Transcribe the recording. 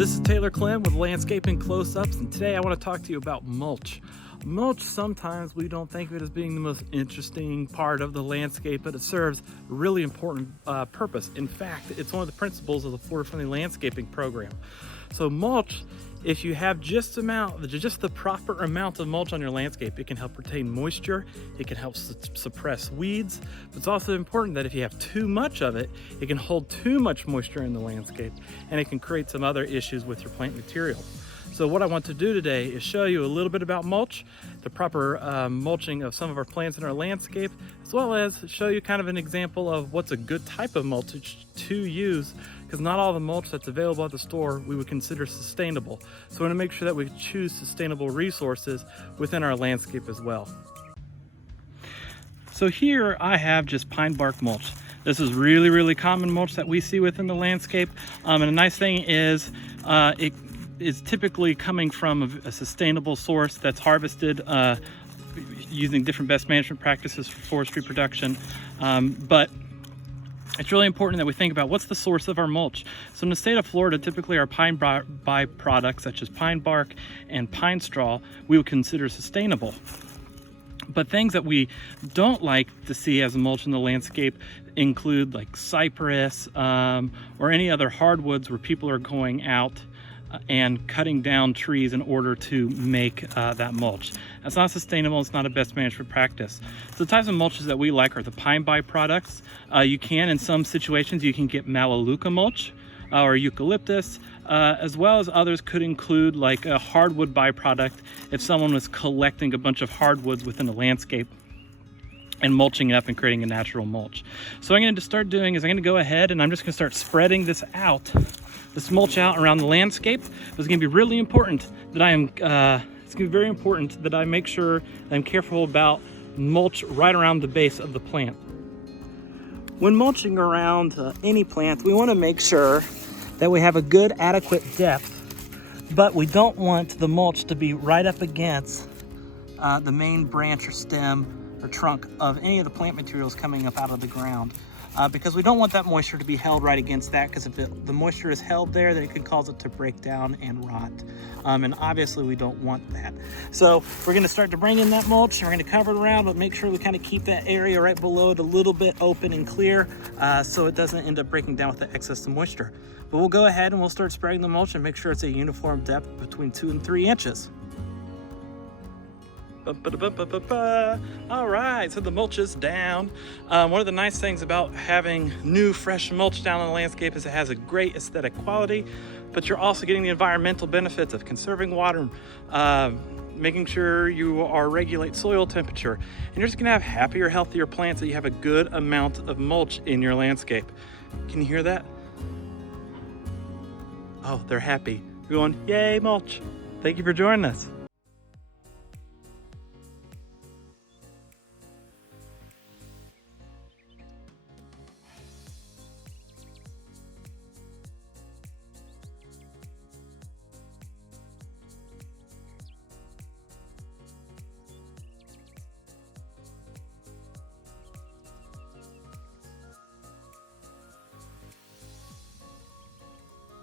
This is Taylor Clem with Landscaping Close-Ups, and today I want to talk to you about mulch. Mulch, sometimes we don't think of it as being the most interesting part of the landscape, but it serves a really important purpose. In fact, it's one of the principles of the Florida-Friendly Landscaping Program. So mulch, if you have just the proper amount of mulch on your landscape, it can help retain moisture, it can help suppress weeds, but it's also important that if you have too much of it, it can hold too much moisture in the landscape, and it can create some other issues with your plant material. So what I want to do today is show you a little bit about mulch, the proper mulching of some of our plants in our landscape, as well as show you kind of an example of what's a good type of mulch to use, because not all the mulch that's available at the store we would consider sustainable. So we want to make sure that we choose sustainable resources within our landscape as well. So here I have just pine bark mulch. This is really common mulch that we see within the landscape. And a nice thing is it is typically coming from a sustainable source that's harvested using different best management practices for forestry production. But it's really important that we think about what's the source of our mulch. So in the state of Florida, typically our pine byproducts such as pine bark and pine straw we would consider sustainable. But things that we don't like to see as mulch in the landscape include like cypress or any other hardwoods where people are going out and cutting down trees in order to make that mulch. That's not sustainable, it's not a best management practice. So the types of mulches that we like are the pine byproducts. You can, in some situations, you can get Melaleuca mulch or eucalyptus, as well as others could include like a hardwood byproduct if someone was collecting a bunch of hardwoods within a landscape and mulching it up and creating a natural mulch. So what I'm going to start doing is I'm going to go ahead and I'm just going to start spreading this mulch out around the landscape. It's going to be really important that it's going to be very important that I make sure that I'm careful about mulch right around the base of the plant. When mulching around any plant, we want to make sure that we have a good adequate depth, but we don't want the mulch to be right up against the main branch or stem or trunk of any of the plant materials coming up out of the ground. Because we don't want that moisture to be held right against that, because if the moisture is held there, then it could cause it to break down and rot. And obviously we don't want that. So we're going to start to bring in that mulch, and we're going to cover it around, but make sure we kind of keep that area right below it a little bit open and clear so it doesn't end up breaking down with the excess of moisture. But we'll go ahead and we'll start spreading the mulch and make sure it's a uniform depth between 2 and 3 inches. All right, so the mulch is down. One of the nice things about having new fresh mulch down on the landscape is it has a great aesthetic quality, but you're also getting the environmental benefits of conserving water, making sure you regulate soil temperature, and you're just gonna have happier, healthier plants that you have a good amount of mulch in your landscape. Can you hear that? Oh, they're happy. We're going, yay mulch. Thank you for joining us.